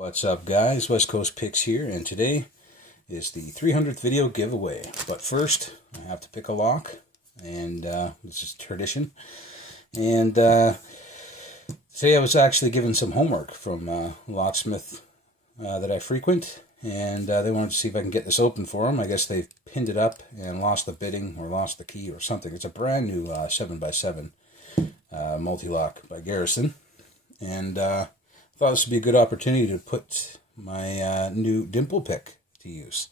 What's up, guys? West Coast Picks here, and today is the 300th video giveaway. But first, I have to pick a lock, and this is tradition. And today I was actually given some homework from a locksmith that I frequent, and they wanted to see if I can get this open for them. I guess they've pinned it up and lost the bidding or lost the key or something. It's a brand new 7x7 multi-lock by Garrison, and thought this would be a good opportunity to put my new dimple pick to use.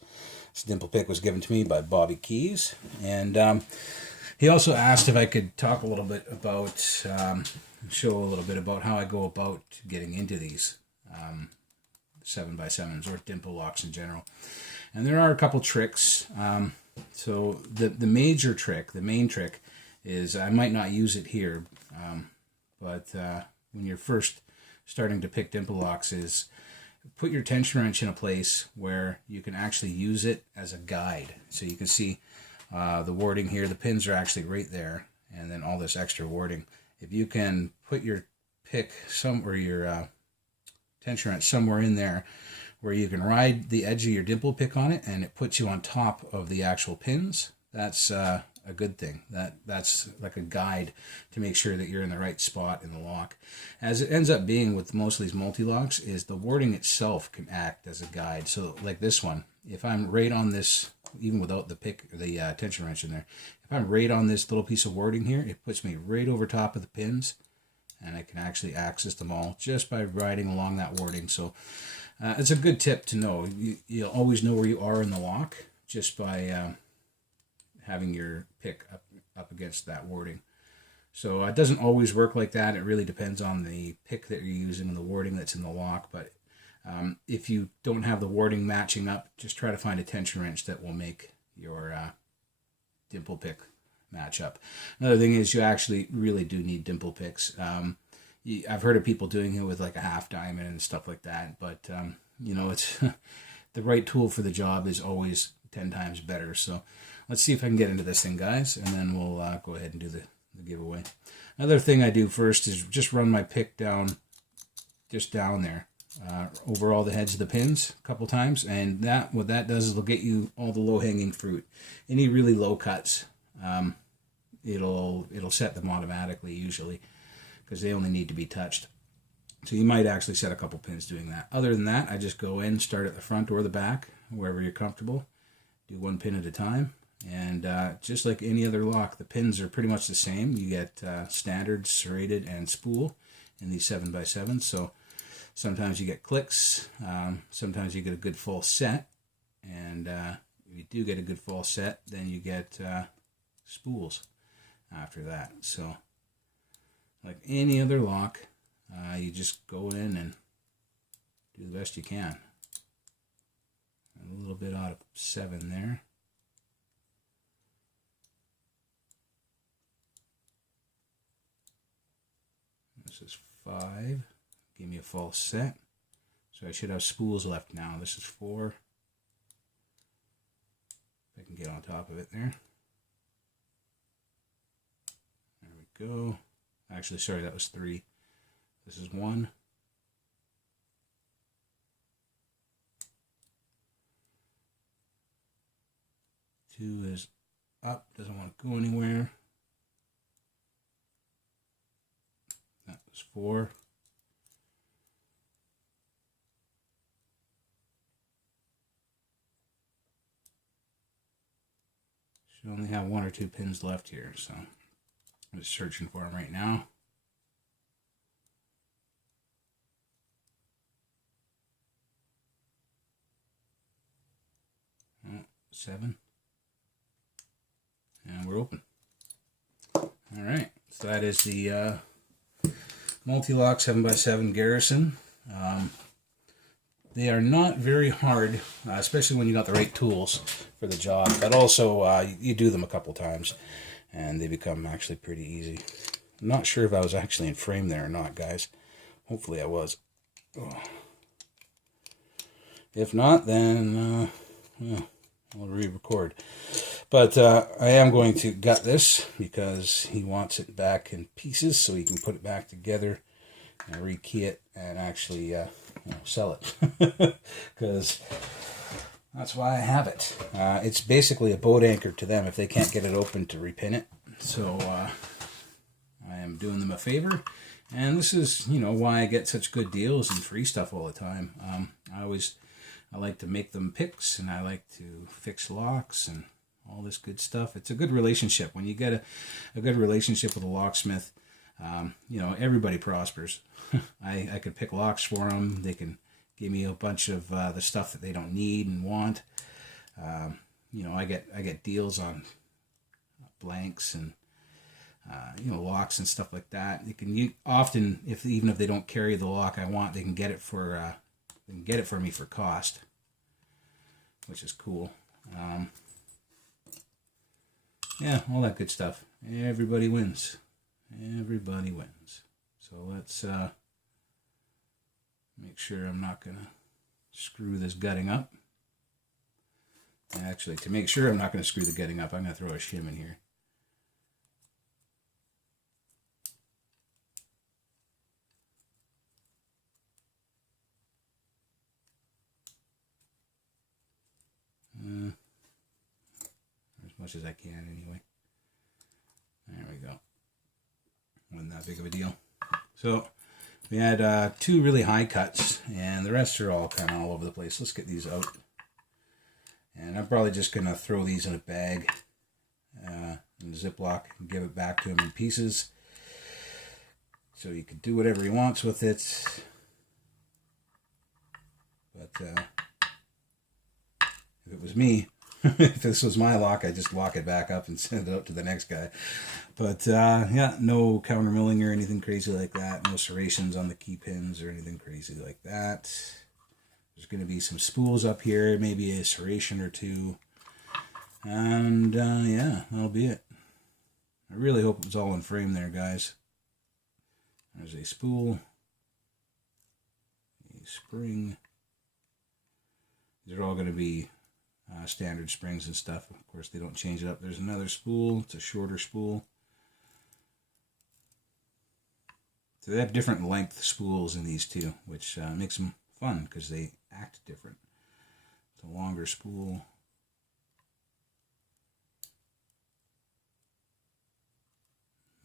This dimple pick was given to me by Bobby Keys, and he also asked if I could talk a little bit about, show a little bit about how I go about getting into these 7x7s or dimple locks in general. And there are a couple tricks. So the major trick, the main trick, is I might not use it here, but when you're first starting to pick dimple locks, is put your tension wrench in a place where you can actually use it as a guide. So you can see the warding here, the pins are actually right there, and then all this extra warding. If you can put your pick somewhere, your tension wrench somewhere in there where you can ride the edge of your dimple pick on it and it puts you on top of the actual pins, that's a good thing. That's like a guide to make sure that you're in the right spot in the lock. As it ends up being with most of these multi-locks, is the warding itself can act as a guide. So like this one, if I'm right on this, even without the pick, the tension wrench in there, if I'm right on this little piece of warding here, it puts me right over top of the pins, and I can actually access them all just by riding along that warding. So it's a good tip to know. You'll always know where you are in the lock just by having your pick up against that warding. So it doesn't always work like that. It really depends on the pick that you're using and the warding that's in the lock. But if you don't have the warding matching up, just try to find a tension wrench that will make your dimple pick match up. Another thing is you actually really do need dimple picks. I've heard of people doing it with like a half diamond and stuff like that, but you know, it's the right tool for the job is always 10 times better. So let's see if I can get into this thing, guys, and then we'll go ahead and do the giveaway. Another thing I do first is just run my pick down, just down there, over all the heads of the pins a couple times, and what that does is it'll get you all the low-hanging fruit. Any really low cuts, it'll set them automatically usually, because they only need to be touched. So you might actually set a couple pins doing that. Other than that, I just go in, start at the front or the back, wherever you're comfortable. Do one pin at a time. And just like any other lock, the pins are pretty much the same. You get standard, serrated, and spool in these 7x7s. So sometimes you get clicks. Sometimes you get a good full set. And if you do get a good full set, then you get spools after that. So like any other lock, you just go in and do the best you can. A little bit out of 7 there. This is 5. Give me a false set. So I should have spools left now. This is 4. If I can get on top of it there. There we go. Actually, sorry, that was 3. This is 1. Two is up, doesn't want to go anywhere. That was 4. Should only have 1 or 2 pins left here, so I'm just searching for them right now. Oh, 7. And we're open. All right, so that is the multi-lock 7x7 Garrison. They are not very hard, especially when you got the right tools for the job, but also you do them a couple times and they become actually pretty easy. I'm not sure if I was actually in frame there or not, guys. Hopefully I was. Oh. If not, then I'll re-record. But I am going to gut this because he wants it back in pieces so he can put it back together and rekey it and actually sell it, because that's why I have it. It's basically a boat anchor to them if they can't get it open to repin it. So I am doing them a favor, and this is, why I get such good deals and free stuff all the time. I like to make them picks, and I like to fix locks and all this good stuff. It's a good relationship. When you get a good relationship with a locksmith, everybody prospers. I could pick locks for them. They can give me a bunch of the stuff that they don't need and want. I get deals on blanks and locks and stuff like that. They can often, even if they don't carry the lock I want, they can get it for me for cost, which is cool. Yeah, all that good stuff. Everybody wins. Everybody wins. So let's make sure I'm not going to screw this gutting up. Actually, to make sure I'm not going to screw the gutting up, I'm going to throw a shim in here. As much as I can anyway. There we go. Wasn't that big of a deal. So we had 2 really high cuts, and the rest are all kind of all over the place. Let's get these out. And I'm probably just going to throw these in a bag, in a Ziploc, and give it back to him in pieces. So he can do whatever he wants with it. But if it was me, if this was my lock, I'd just lock it back up and send it out to the next guy. But yeah, no counter milling or anything crazy like that. No serrations on the key pins or anything crazy like that. There's going to be some spools up here, maybe a serration or 2. And yeah, that'll be it. I really hope it was all in frame there, guys. There's a spool, a spring. These are all going to be standard springs and stuff. Of course, they don't change it up. There's another spool. It's a shorter spool. So they have different length spools in these two, which makes them fun because they act different. It's a longer spool.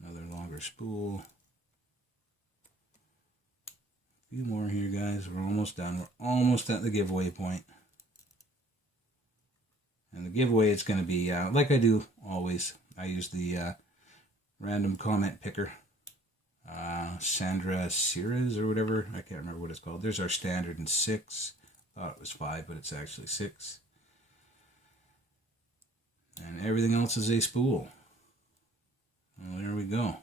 Another longer spool. A few more here, guys. We're almost done. We're almost at the giveaway point. And the giveaway is going to be, like I do always, I use the random comment picker. Sandra Sierras or whatever. I can't remember what it's called. There's our standard in 6. Thought it was 5, but it's actually 6. And everything else is a spool. Well, there we go.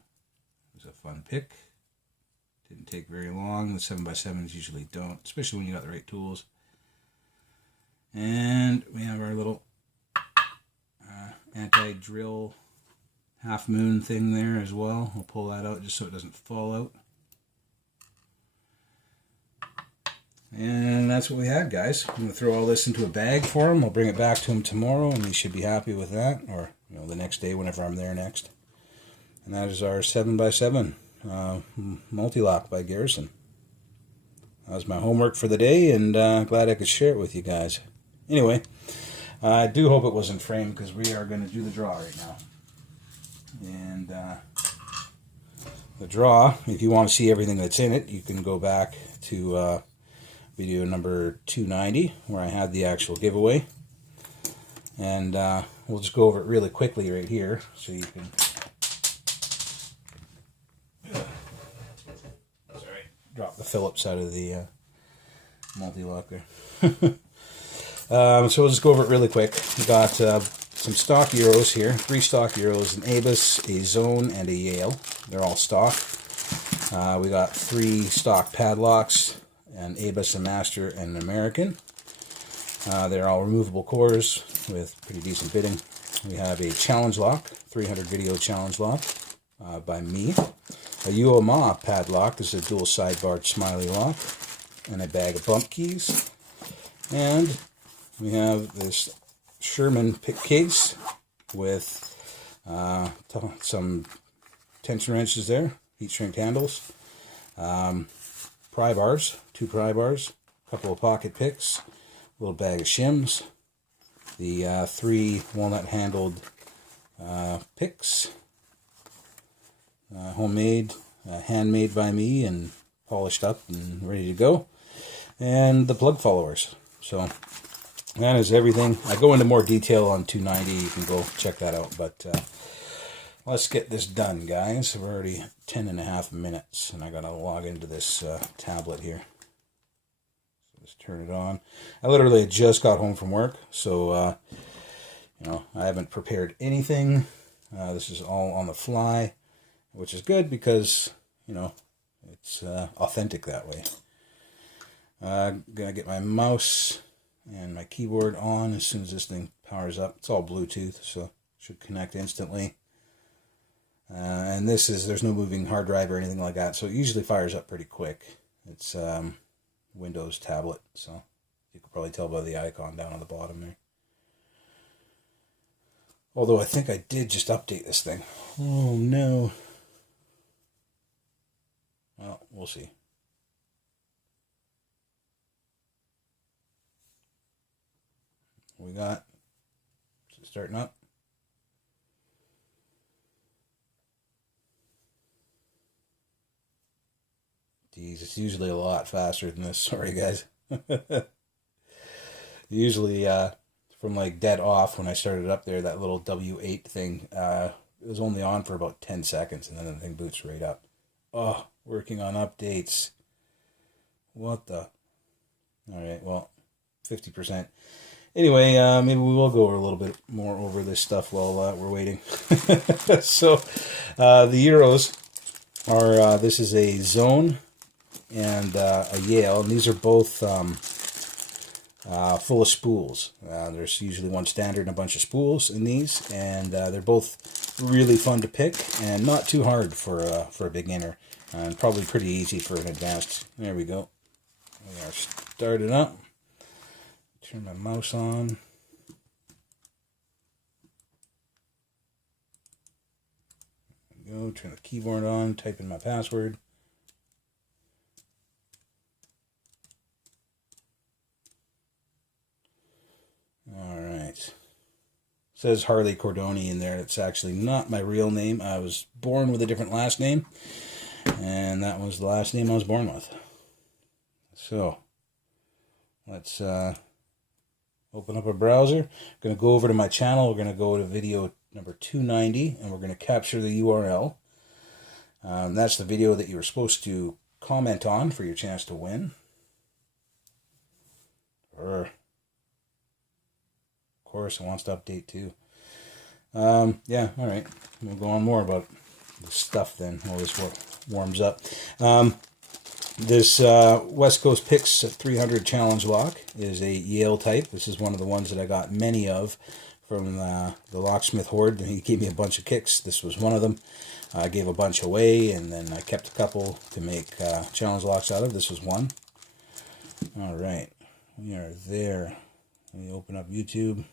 It was a fun pick. Didn't take very long. The 7x7s usually don't, especially when you got the right tools. And we have our little anti-drill half moon thing there as well. We'll pull that out just so it doesn't fall out. And that's what we had, guys. I'm going to throw all this into a bag for him. I'll bring it back to him tomorrow, and he should be happy with that, or the next day whenever I'm there next. And that is our 7x7 Mul-t-lock by Garrison. That was my homework for the day, and glad I could share it with you guys. Anyway, I do hope it wasn't framed, because we are going to do the draw right now. And the draw, if you want to see everything that's in it, you can go back to video number 290, where I had the actual giveaway. And we'll just go over it really quickly right here, so you can... Sorry, drop the Phillips out of the Mul-t-lock there. So we'll just go over it really quick. We got some stock Euros here, 3 stock Euros, an Abus, a Zone, and a Yale. They're all stock. We got 3 stock padlocks, an Abus, a Master, and an American. They're all removable cores with pretty decent bitting. We have a challenge lock, 300 video challenge lock by me. A UOMA padlock. This is a dual sidebar smiley lock. And a bag of bump keys. And we have this Sherman pick case with some tension wrenches there, heat shrink handles. pry bars, 2 pry bars, a couple of pocket picks, a little bag of shims, the 3 walnut handled picks, homemade, handmade by me and polished up and ready to go, and the plug followers. So that is everything. I go into more detail on 290. You can go check that out. But let's get this done, guys. We're already 10.5 minutes, and I got to log into this tablet here. So just turn it on. I literally just got home from work, so you know, I haven't prepared anything. This is all on the fly, which is good because, you know, it's authentic that way. I'm gonna get my mouse and my keyboard on as soon as this thing powers up. It's all Bluetooth, so it should connect instantly. And there's no moving hard drive or anything like that, so it usually fires up pretty quick. It's Windows tablet, so you can probably tell by the icon down on the bottom there. Although I think I did just update this thing. Oh no. Well, we'll see. We got starting up. Geez, it's usually a lot faster than this. Sorry, guys. Usually, from like dead off when I started up there, that little W8 thing, it was only on for about 10 seconds, and then the thing boots right up. Oh, working on updates. What the? All right, well, 50%. Anyway, maybe we will go over a little bit more over this stuff while we're waiting. So, the Euros are, this is a Zone and a Yale, and these are both full of spools. There's usually one standard and a bunch of spools in these, and they're both really fun to pick and not too hard for a beginner, and probably pretty easy for an advanced. There we go. We are started up. Turn my mouse on. There we go. Turn the keyboard on. Type in my password. All right. Says Harley Cordoni in there. It's actually not my real name. I was born with a different last name, and that was the last name I was born with. So let's open up a browser. I'm going to go over to my channel. We're going to go to video number 290, and we're going to capture the URL. That's the video that you were supposed to comment on for your chance to win. Of course, it wants to update too. Yeah, all right. We'll go on more about the stuff then while this warms up. This West Coast Picks 300 Challenge Lock is a Yale type. This is one of the ones that I got many of from the locksmith horde. He gave me a bunch of kicks. This was one of them. I gave a bunch away, and then I kept a couple to make challenge locks out of. This was one. All right, we are there. Let me open up YouTube.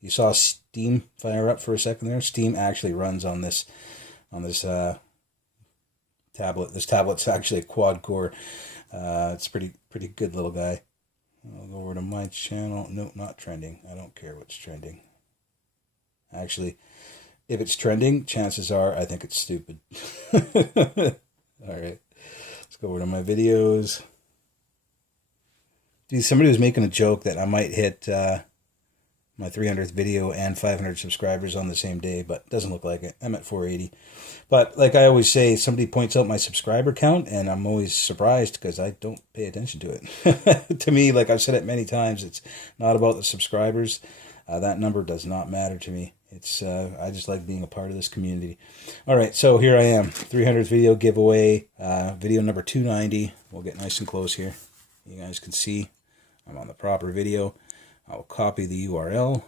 You saw Steam fire up for a second there. Steam actually runs on this tablet. This tablet's actually a quad core. It's pretty good little guy. I'll go over to my channel. Nope, not trending. I don't care what's trending. Actually, if it's trending, chances are I think it's stupid. All right, let's go over to my videos. Dude, somebody was making a joke that I might hit my 300th video and 500 subscribers on the same day, but it doesn't look like it. I'm at 480. But like I always say, somebody points out my subscriber count, and I'm always surprised because I don't pay attention to it. To me, like I've said it many times, it's not about the subscribers. That number does not matter to me. It's I just like being a part of this community. All right, so here I am, 300th video giveaway, video number 290. We'll get nice and close here. You guys can see I'm on the proper video. I'll copy the URL.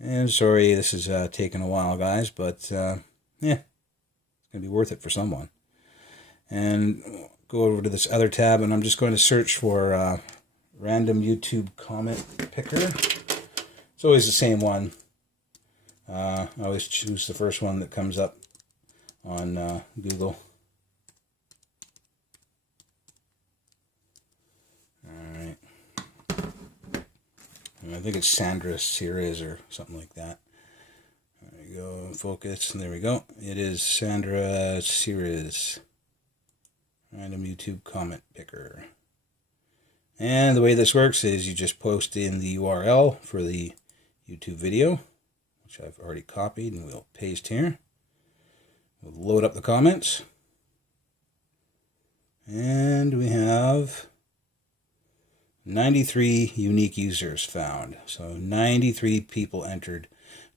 And sorry, this is taking a while, guys, but yeah, it's going to be worth it for someone. And go over to this other tab, and I'm just going to search for random YouTube comment picker. It's always the same one. I always choose the first one that comes up on Google. I think it's Sandra Series or something like that. There you go, focus, and there we go. It is Sandra Series. Random YouTube comment picker. And the way this works is you just post in the URL for the YouTube video, which I've already copied, and we'll paste here. We'll load up the comments. And we have 93 unique users found. So 93 people entered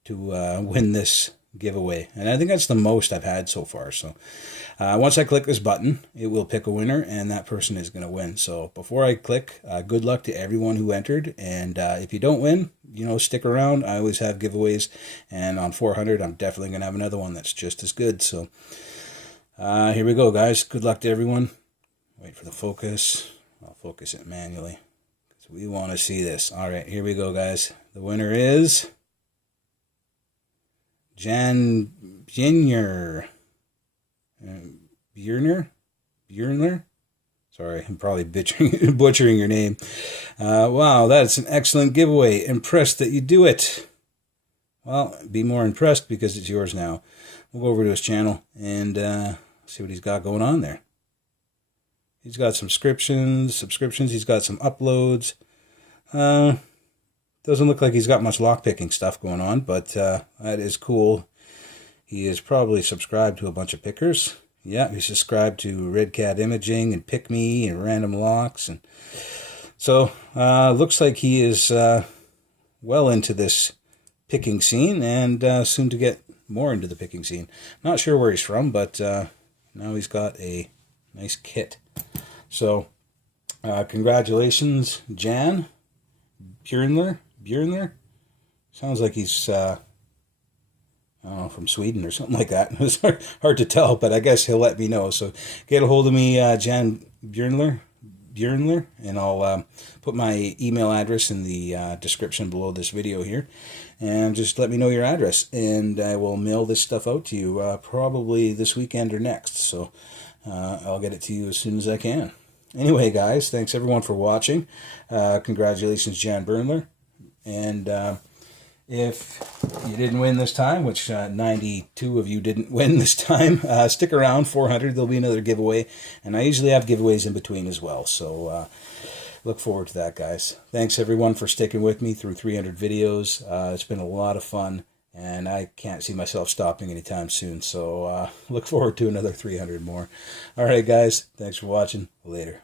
to win this giveaway. And I think that's the most I've had so far. So once I click this button, it will pick a winner, and that person is going to win. So before I click, good luck to everyone who entered. And if you don't win, stick around. I always have giveaways. And on 400, I'm definitely going to have another one that's just as good. So here we go, guys. Good luck to everyone. Wait for the focus. I'll focus it manually because we want to see this. All right, here we go, guys. The winner is Björner. Björner? Sorry, I'm probably butchering your name. Wow, that's an excellent giveaway. Impressed that you do it. Well, be more impressed because it's yours now. We'll go over to his channel and see what he's got going on there. He's got some subscriptions. He's got some uploads. Doesn't look like he's got much lockpicking stuff going on, but that is cool. He is probably subscribed to a bunch of pickers. Yeah, he's subscribed to Red Cat Imaging and Pick Me and Random Locks. And so looks like he is well into this picking scene and soon to get more into the picking scene. Not sure where he's from, but now he's got a nice kit. So congratulations, Jan Björner. Sounds like he's I don't know, from Sweden or something like that. It's hard to tell, but I guess he'll let me know. So get a hold of me, Jan Björner, and I'll put my email address in the description below this video here. And just let me know your address, and I will mail this stuff out to you probably this weekend or next. So I'll get it to you as soon as I can. Anyway, guys, thanks everyone for watching. Congratulations, Jan Björner. And if you didn't win this time, which 92 of you didn't win this time, stick around. 400, there'll be another giveaway. And I usually have giveaways in between as well. So look forward to that, guys. Thanks, everyone, for sticking with me through 300 videos. It's been a lot of fun, and I can't see myself stopping anytime soon. So look forward to another 300 more. All right, guys, thanks for watching. Later.